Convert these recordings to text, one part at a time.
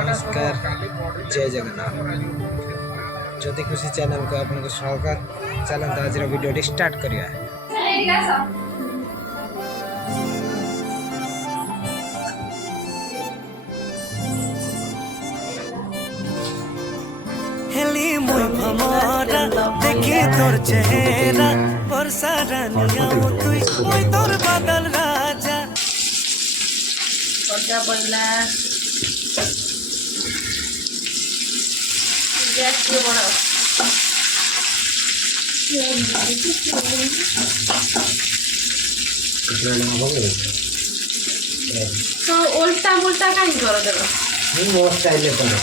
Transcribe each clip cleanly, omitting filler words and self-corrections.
नमस्कार जय जगन्नाथ ज्योति खुशी चैनल को आपको स्वागत। चलते आज वीडियो स्टार्ट करिया। हेली मोय भमरा देखी तोर चेहरा बरसा रानिया तुई मोय तोर बादल राजा पड़ता पड़ला गैस को बढ़ाओ। तो उल्टा उल्टा कहीं करो देखो वो स्टाइल है करो।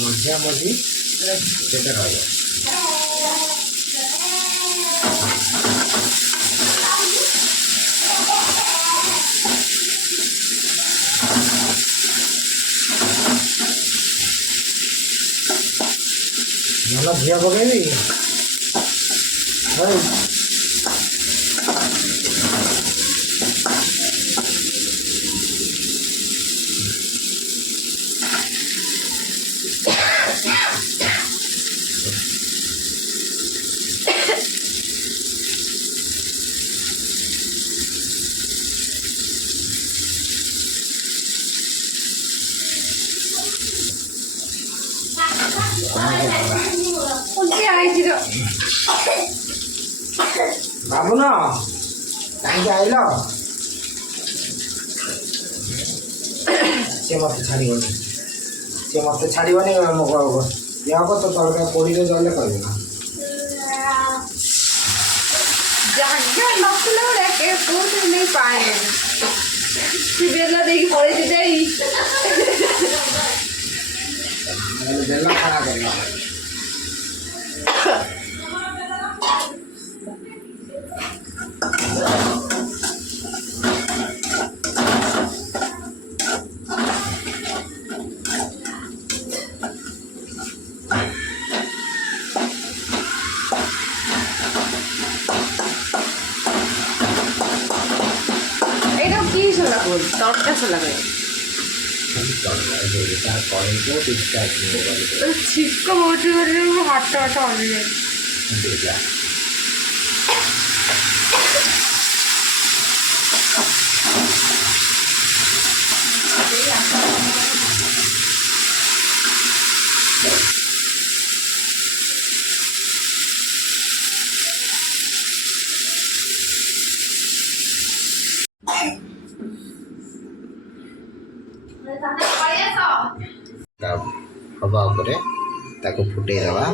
मजा मजी सेटा रहा भल झील पकड़ी बाबू न कहीं आइल से मत छाड़बनी से मत छाड़बनी ये हम तो तरकारी पोड़ी जले कर नहीं पाए बेला देखी पड़े बेला खड़ा कर तड़का से लगे छिटका बहुत हाथ हाथ ऑन हवा फुटे दवा